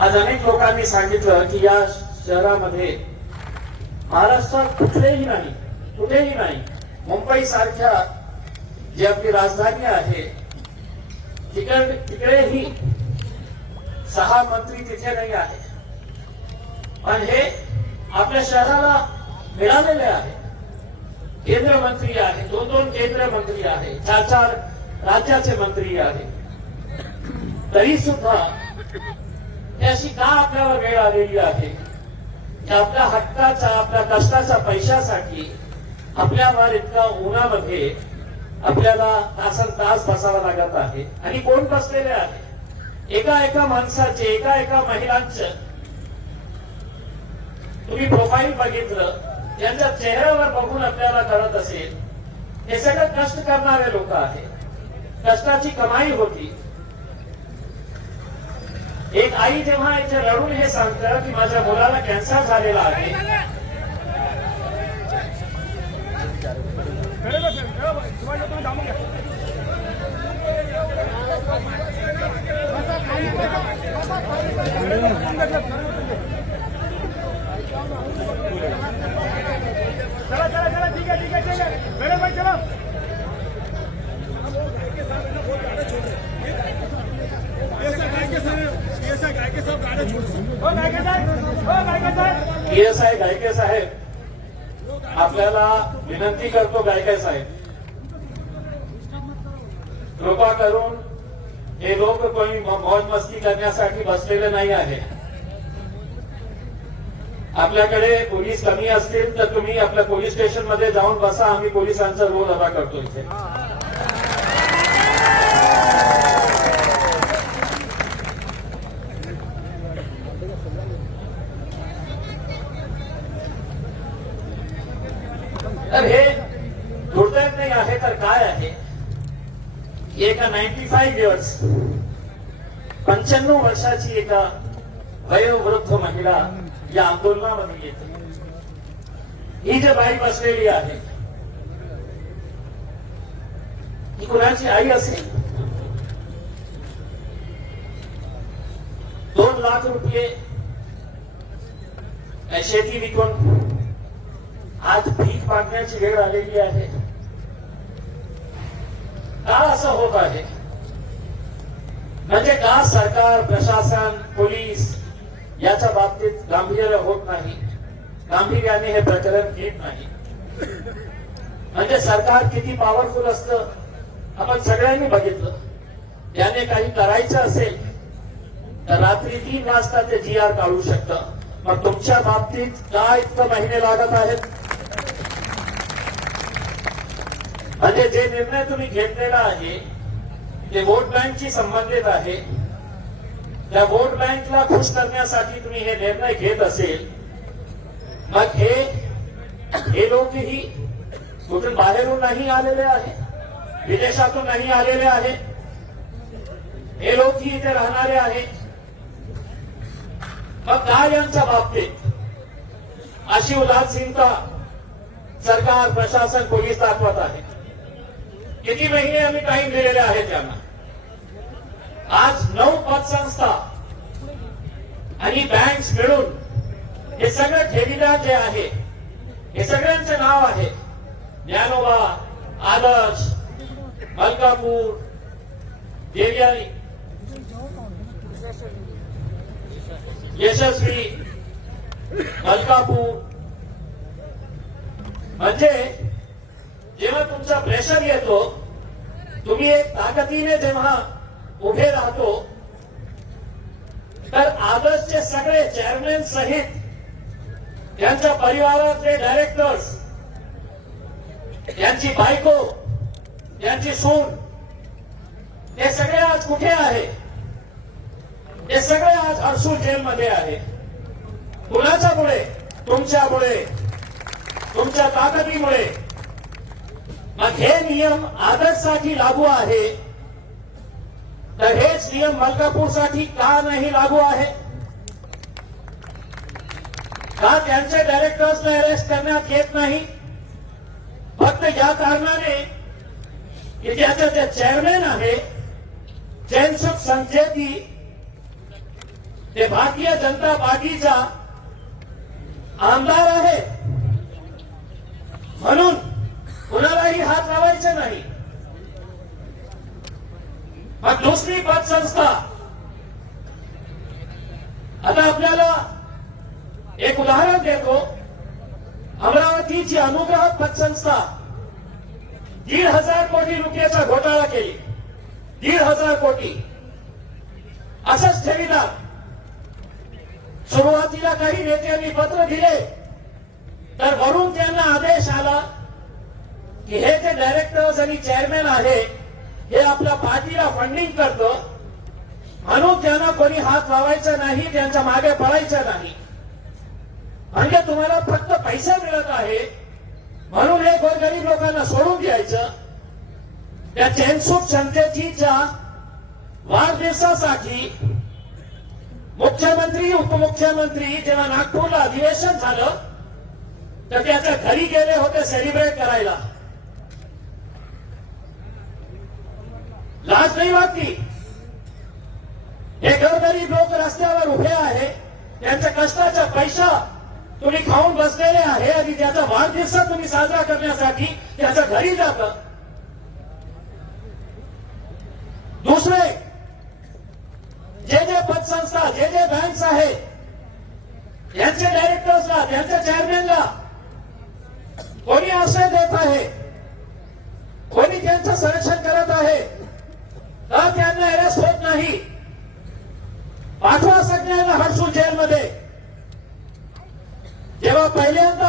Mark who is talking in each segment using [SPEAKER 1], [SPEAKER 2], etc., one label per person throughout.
[SPEAKER 1] आज अनेक लोकांनी सांगितलं की या शहरामध्ये महाराष्ट्रात कुठलेही नाही कुठेही नाही मुंबई सारख्या जी आपली राजधानी आहे तिकडे तिकडेही सहा मंत्री तिथे नाही आहे पण हे आपल्या शहराला मिळालेले आहे. केंद्र मंत्री आहे दोन दोन केंद्र मंत्री आहे चार चार राज्याचे मंत्री आहे. तरी सुद्धा ही का आपल्याला वेळ आलेली आहे? की आपल्या हक्काचा आपल्या कष्टाच्या पैशासाठी आपल्यावर इतका उन्हामध्ये आपल्याला तासन तास बसावा लागत आहे. आणि कोण बसलेले आहे? एका एका माणसाचे एका एका महिलांचं. तुम्ही प्रोफाईल बघितलं त्यांच्या चेहऱ्यावर बघून आपल्याला कळत असेल हे सगळं कष्ट करणारे लोक आहेत. कष्टाची कमाई होती. एक आई जेव्हा इथे रडून हे सांगतं की माझ्या मुलाला कॅन्सर झालेला आहे.
[SPEAKER 2] चला चला चला ठीक आहे ठीक आहे ठीक आहे. साहेब गायके साहेब
[SPEAKER 1] आपल्याला विनंती करतो गायके साहेब. कृपा करून हे लोक कोणी मौज मस्ती करण्यासाठी बसलेले नाही आहे. आपल्याकडे पोलीस कमी असतील तर तुम्ही आपल्या पोलीस स्टेशनमध्ये जाऊन बसा आम्ही पोलिसांचा रोल अदा करतो इथे तर हे दुर्दैव नाही आहे तर काय आहे एका नाईन्टी फाईव्ह इयर्स पंच्याण्णव वर्षाची एका वयोवृद्ध महिला या आंदोलनामध्ये येते. ही जी बाई बसलेली आहे ही कुणाची आई असेल? दोन लाख रुपये शेती विकून आज भीक मागण्याची वेळ आलेली आहे. का असं होत आहे? म्हणजे का सरकार प्रशासन पोलीस याच्या बाबतीत गांभीर्य होत नाही? गांभीर्याने हे प्रकरण घेत नाही. म्हणजे सरकार किती पॉवरफुल असतं? आपण सगळ्यांनी बघितलं. याने काही करायचं असेल तर रात्री तीन वाजता ते जी आर काढू शकतं. मग तुमच्या बाबतीत का इतकं महिने लागत आहेत? म्हणजे जे निर्णय तुम्ही घेतलेला आहे ते वोट बँकशी संबंधित आहे त्या वोट बँकला खुश करण्यासाठी तुम्ही हे निर्णय घेत असेल मग हे हे लोकही कुठून बाहेरून नाही आलेले आहे विदेशातून नाही आलेले आहे हे लोकही इथे राहणारे आहे. मग काय यांच्या बाबतीत? अशी उदासीनता सरकार प्रशासन पोलीस दाखवत आहे. किती महिने आम्ही टाईम दिलेले आहे त्यांना? आज नऊ पतसंस्था आणि बँक्स मिळून हे सगळं ठेवीदार जे आहे हे सगळ्यांचं नाव आहे. ज्ञानोबा आदर्श मलकापूर देवयानी यशस्वी मलकापूर. म्हणजे जेव्हा तुमचा प्रेशर येतो तुम्ही एक ताकदीने जेव्हा उभे राहतो. तर आदर्शचे सगळे चेअरमॅन सहित त्यांच्या परिवारातले डायरेक्टर्स यांची बायको यांची सून हे सगळे आज कुठे आहे? हे सगळे आज हर्सूल जेलमध्ये आहे. कुणाच्यामुळे? तुमच्यामुळे. तुमच्या ताकदीमुळे. मग हे नियम आदर्शसाठी लागू आहे. तर हेच नियम मलकापूरसाठी का नाही लागू आहे? का त्यांचे डायरेक्टर्सला अरेस्ट करण्यात येत नाही? फक्त या कारणाने की त्याचे जे चेअरमॅन आहे जैनसुख संचेती ते भारतीय जनता पार्टीचा आमदार आहे म्हणून कुणालाही हात लावायचे नाही. मग दुसरी पतसंस्था आता आपल्याला एक उदाहरण देतो. अमरावतीची अनुग्रह पतसंस्था दीड हजार कोटी रुपयाचा घोटाळा केली. दीड हजार कोटी. असंच ठेवीदार. सुरुवातीला काही नेत्यांनी पत्र दिले तर वरून त्यांना आदेश आला की हे जे डायरेक्टर्स आणि चेअरमॅन आहे हे आपल्या पार्टीला फंडिंग करतं. म्हणून त्यांना कोणी हात लावायचा नाही त्यांच्या मागे पळायचा नाही. म्हणजे तुम्हाला फक्त पैसा मिळत आहे. म्हणून हे गोरगरीब लोकांना सोडून द्यायचं. त्या चैनसुख संस्थेच्या वाढदिवसासाठी मुख्यमंत्री उपमुख्यमंत्री जेव्हा नागपूरला अधिवेशन झालं तर त्याच्या घरी गेले होते सेलिब्रेट करायला. लाज नाही वाटली. हे गरगरीब लोक रस्त्यावर उभे आहे. त्यांच्या कष्टाचा पैसा तुम्ही खाऊन बसलेले आहे आणि त्याचा वाढदिवस तुम्ही साजरा करण्यासाठी त्याच्या घरी जात. दुसरे जे जे पतसंस्था जे जे बँक्स आहे यांचे डायरेक्टर्सला त्यांच्या चेअरमॅनला कोणी आश्रय देत आहे? कोणी त्यांचं संरक्षण करत आहे तर त्यांना अरेस्ट होत नाही. पाठवा सगळ्यांना हडसून जेलमध्ये. जेव्हा पहिल्यांदा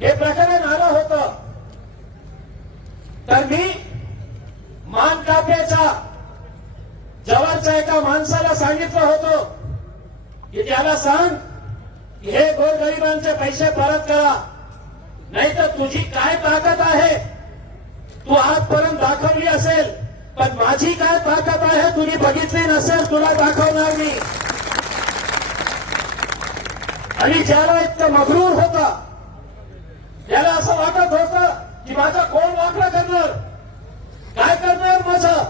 [SPEAKER 1] हे प्रकरण आलं होतं तर मी मान काप्याचा जवळच्या एका माणसाला सांगितलं होतं की त्याला सांग हे गोरगरिबांचे पैसे परत करा. नाही तर तुझी काय ताकद आहे? तू आजपर्यंत दाखवली असेल. पण माझी काय ताकद आहे तुम्ही बघितली नसेल तुला दाखवणार मी. आणि ज्याला इतकं मगरूर होता त्याला असं वाटत होतं की माझा कोण वाकडा करणार? काय करणार माझं?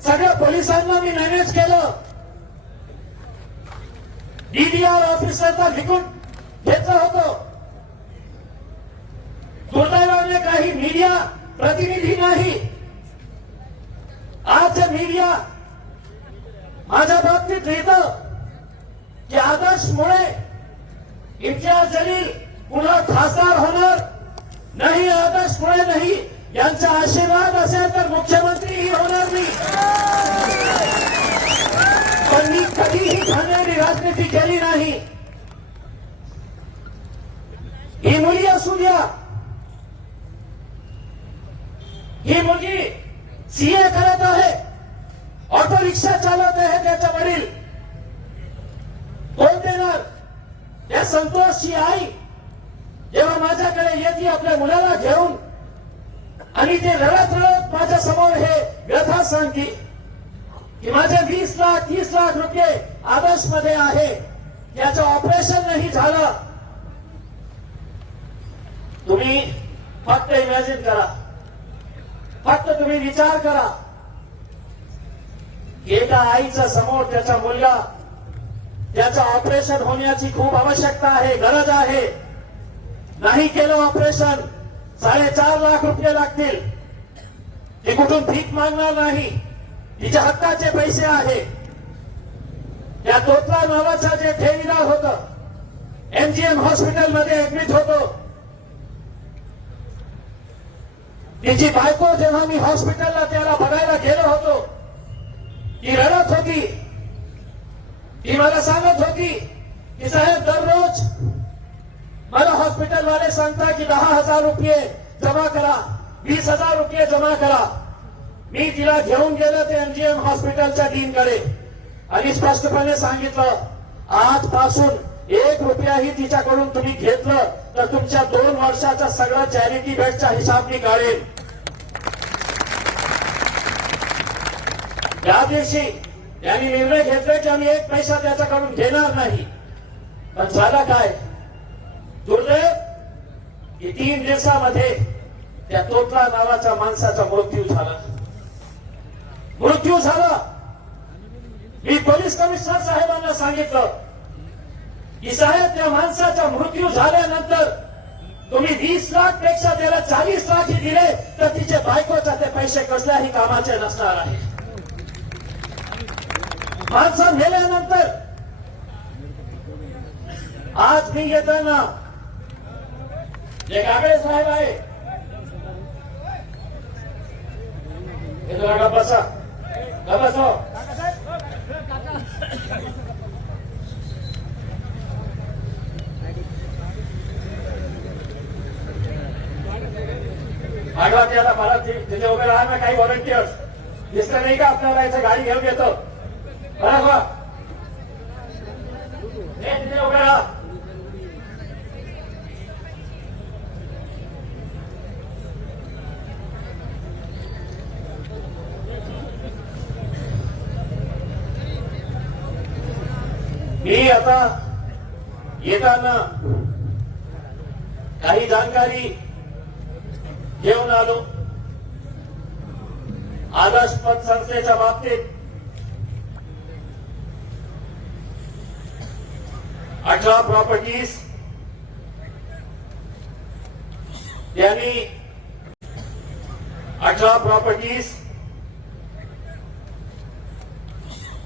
[SPEAKER 1] सगळ्या पोलिसांना मी मॅनेज केलं. डीडीआर ऑफिसरला विकून घेतलं होतं. दुर्दैवाने काही मीडिया प्रतिनिधी नाही आज जे मीडिया माझ्या बाबतीत लिहितं की आदर्शमुळे इम्तियाज जलील पुन्हा खासदार होणार नाही आदर्शमुळे नाही यांचा आशीर्वाद असेल तर मुख्यमंत्रीही होणार नाही. पण मी कधीही ठाण्याने राजनीती केली नाही. ही मुली असू द्या. ही मुलगी सीए करत आहे. ऑटो रिक्षा चालवत आहे त्याच्या वडील कोण देणार? या संतोषची आई जेव्हा माझ्याकडे येते आपल्या मुलाला घेऊन आणि ते रडत रडत माझ्यासमोर हे व्यथा सांगते की माझे वीस लाख तीस लाख रुपये आदर्शमध्ये आहे. याचं ऑपरेशन नाही झालं. तुम्ही फक्त इमॅजिन करा. फक्त तुम्ही विचार करा. एका आईच्या समोर त्याचा मुलगा त्याचं ऑपरेशन होण्याची खूप आवश्यकता आहे गरज आहे. नाही केलं ऑपरेशन. साडेचार लाख रुपये लागतील. ती कुठून भीक मागणार नाही. तिच्या हक्काचे पैसे आहे. त्या तोतला नावाचा जे ठेवीदार होत एमजीएम हॉस्पिटलमध्ये ऍडमिट होतो. तिची बायको जेव्हा मी हॉस्पिटलला त्याला बघायला गेलो होतो ती रडत होती. ती मला सांगत होती की साहेब दररोज मला हॉस्पिटल वाले सांगता की दहा हजार रुपये जमा करा. वीस हजार रुपये जमा करा. मी तिला घेऊन गेलो ते एमजीएम हॉस्पिटलच्या डीनकडे. आणि स्पष्टपणे सांगितलं आजपासून एक रुपयाही तिच्याकडून तुम्ही घेतलं तर तुमच्या दोन वर्षाचा सगळा चॅरिटी बेडचा हिसाब मी काढेल त्या दिवशी त्यांनी निर्णय घेतला की आम्ही एक पैसा त्याच्याकडून घेणार नाही. पण झाला काय? दुर्दैव की तीन दिवसामध्ये त्या तोटला नावाच्या माणसाचा मृत्यू झाला. मृत्यू झाला. मी पोलीस कमिशनर साहेबांना सांगितलं की साहेब त्या माणसाचा मृत्यू झाल्यानंतर तुम्ही वीस लाखपेक्षा त्याला चाळीस लाख दिले तर तिचे बायकोचा ते पैसे कसल्याही कामाचे नसणार आहे. माणसं मेल्यानंतर आज मी येताना जे गागडे साहेब आहे. हे जरा गप्प बसा. गप्प बसा. आठवा की आता मला तिथे उभे राहा ना काही व्हॉलंटियर्स दिसत नाही का आपल्याला याचं गाडी घेऊन येतो? बरं बा हे तिथे उभे राहा. मी आता येताना काही जानकारी घेऊन आलो. आदर्श पत संस्थेच्या बाबतीत अठरा प्रॉपर्टीज़ त्यांनी अठरा प्रॉपर्टीज़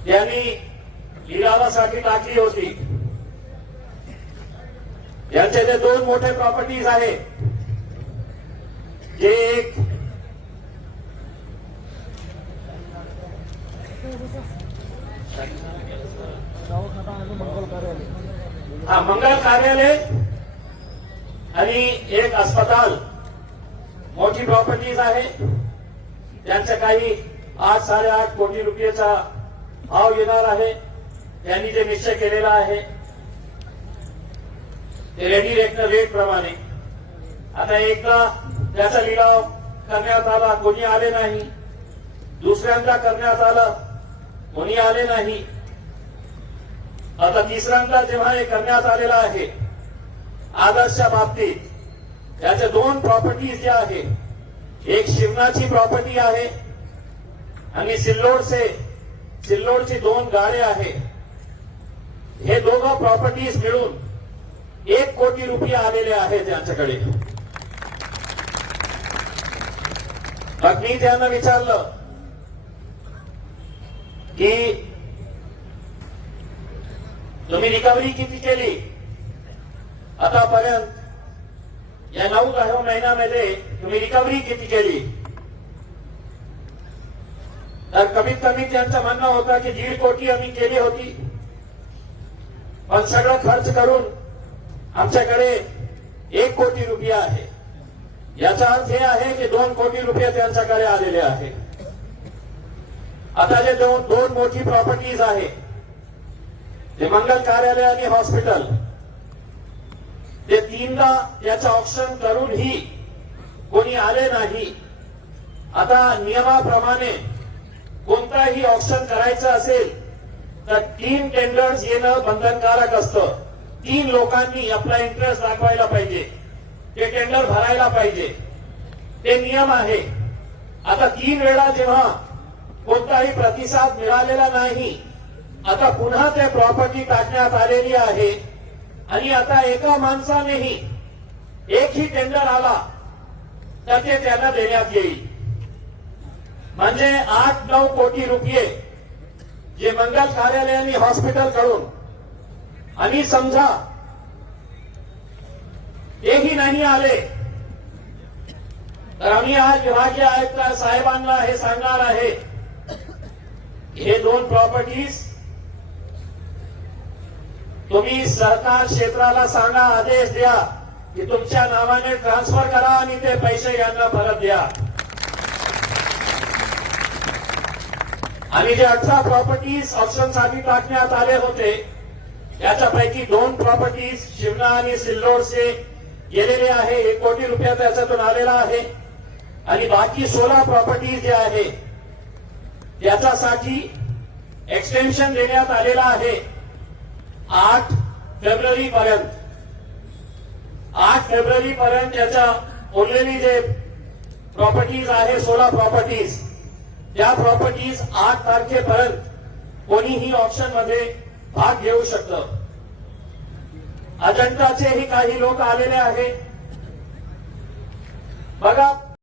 [SPEAKER 1] त्यांनी लिलावासाठी टाकली होती. यांचे जे दोन मोठे प्रॉपर्टीज आहेत जे एक हा मंगळ कार्यालय आणि एक अस्पताल. मोठी प्रॉपर्टीज आहे. त्यांचं काही आठ साडेआठ कोटी रुपयेचा भाव येणार आहे. त्यांनी जे निश्चय केलेला आहे ते रेडी रेट रेट प्रमाणे. आता एकदा त्याचा लिलाव करण्यात आला कोणी आले नाही. दुसऱ्यांदा करण्यात आला कोणी आले नाही. आता तिसऱ्यांदा जेव्हा हे करण्यात आलेला आहे आदर्शच्या बाबतीत त्याचे दोन प्रॉपर्टीज जे आहे एक शिवनाची प्रॉपर्टी आहे आणि सिल्लोडचे सिल्लोडची दोन गाळे आहेत हे दोघं प्रॉपर्टीज़ मिळून एक कोटी रुपये आलेले आहेत त्यांच्याकडे मग मी त्यांना विचारलं की तुम्ही रिकव्हरी किती केली? आतापर्यंत या नऊ दहा महिन्यामध्ये तुम्ही रिकव्हरी किती केली? तर कमीत कमी त्यांचं म्हणणं होतं की दीड कोटी आम्ही केली होती. पण सगळं खर्च करून आमच्याकडे एक कोटी रुपया आहे. याचा अर्थ हे आहे की दोन कोटी रुपये त्यांच्याकडे आलेले आहे. आता जे दोन दोन मोठी प्रॉपर्टीज आहे ते मंगल कार्यालय आणि हॉस्पिटल ते तीनदा याचं ऑप्शन करूनही कोणी आले नाही. आता नियमाप्रमाणे कोणताही ऑप्शन करायचं असेल तर तीन टेंडर्स येणं बंधनकारक असतं. तीन लोकांनी आपला इंटरेस्ट दाखवायला पाहिजे. ते टेंडर भरायला पाहिजे. ते नियम आहे. आता तीन वेळा जेव्हा कोणताही प्रतिसाद मिळालेला नाही आता पुन्हा ते प्रॉपर्टी टाकण्यात आलेली आहे. आणि आता एका माणसानेही एकही टेंडर आला तर ते त्यांना देण्यात येईल. म्हणजे आठ नऊ कोटी रुपये जे मंगल कार्यालयाने हॉस्पिटलकडून आणि समजा तेही नाही आले तर आम्ही आज विभागीय आयुक्त साहेबांना हे सांगणार आहे हे दोन प्रॉपर्टीज तुम्ही सरकार क्षेत्राला सांगा आदेश द्या की तुमच्या नावाने ट्रान्सफर करा आणि ते पैसे यांना परत द्या. आणि जे अठरा प्रॉपर्टीज ऑप्शनसाठी टाकण्यात आले होते याच्यापैकी दोन प्रॉपर्टीज शिवना आणि सिल्लोडचे गेलेले आहे. एक कोटी रुपया त्याच्यातून आलेला आहे. आणि बाकी सोळा प्रॉपर्टीज जे आहे त्याच्यासाठी एक्सटेन्शन देण्यात आलेला आहे. आठ फेब्रुवारी पर्यंत आठ फेब्रुवारी पर्यंत त्याच्या उरलेली जे प्रॉपर्टीज आहे सोळा प्रॉपर्टीज त्या प्रॉपर्टीज आठ तारखेपर्यंत कोणीही ऑप्शनमध्ये भाग घेऊ शकतं. अजंताचेही काही लोक आलेले आहेत. बघा